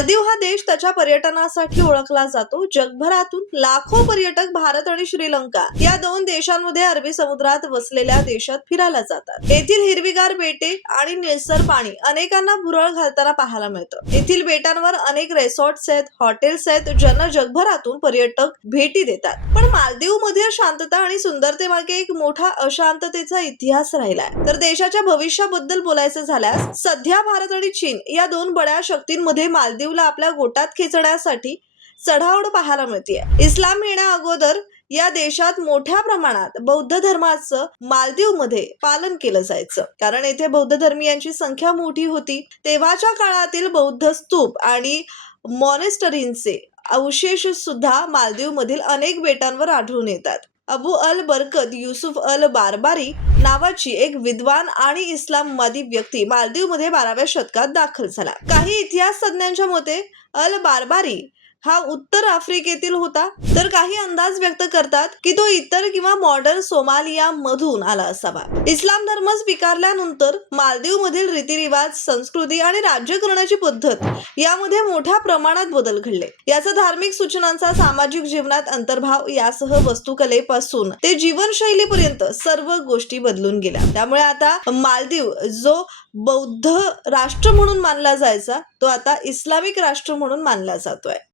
मालदीव हा देश त्याच्या पर्यटनासाठी ओळखला जातो. जगभरातून लाखो पर्यटक भारत आणि श्रीलंका या दोन देशांमध्ये अरबी समुद्रात वसलेल्या देशात फिरायला जातात. येथील हिरवीगार बेटे आणि निळसर पाणी अनेकांना भुरळ घालताना पाहायला मिळतं. येथील बेटांवर अनेक रेसॉर्ट्स आहेत हॉटेल्स आहेत ज्यांना जगभरातून पर्यटक भेटी देतात. पण मालदीवमध्ये शांतता आणि सुंदरतेमागे एक मोठा अशांततेचा इतिहास राहिलाय. तर देशाच्या भविष्याबद्दल बोलायचं झाल्यास सध्या भारत आणि चीन या दोन बड्या शक्तींमध्ये मालदीव मालदीवला आपल्या गोटात खेचण्यासाठी चढावड पाहायला मिळते इस्लाम येण्या अगोदर या देशात मोठ्या प्रमाणात बौद्ध धर्माचं मालदीवमध्ये पालन केलं जायचं. कारण येथे बौद्ध धर्मियांची संख्या मोठी होती. तेव्हाच्या काळातील बौद्ध स्तूप आणि मॉनेस्टरींचे अवशेष सुद्धा मालदीव मधील अनेक बेटांवर आढळून येतात. अबू अल बरकत युसुफ अल बारबारी नावाची एक विद्वान आणि इस्लामवादी व्यक्ती मालदीवमध्ये बाराव्या शतकात दाखल झाला. काही इतिहास तज्ञांच्या मते अल बारबारी हा उत्तर आफ्रिकेतील होता. तर काही अंदाज व्यक्त करतात की तो इतर किंवा मॉडर्न सोमालिया मधून आला असावा. इस्लाम धर्म स्वीकारल्यानंतर मालदीव मधील रीतिरिवाज संस्कृती आणि राज्य करण्याची पद्धत यामध्ये मोठ्या प्रमाणात बदल घडले. याचा धार्मिक सूचनांचा सामाजिक जीवनात अंतर्भाव यासह वस्तुकलेपासून ते जीवनशैलीपर्यंत सर्व गोष्टी बदलून गेल्या. त्यामुळे आता मालदीव जो बौद्ध राष्ट्र म्हणून मानला जायचा तो आता इस्लामिक राष्ट्र म्हणून मानला जातोय.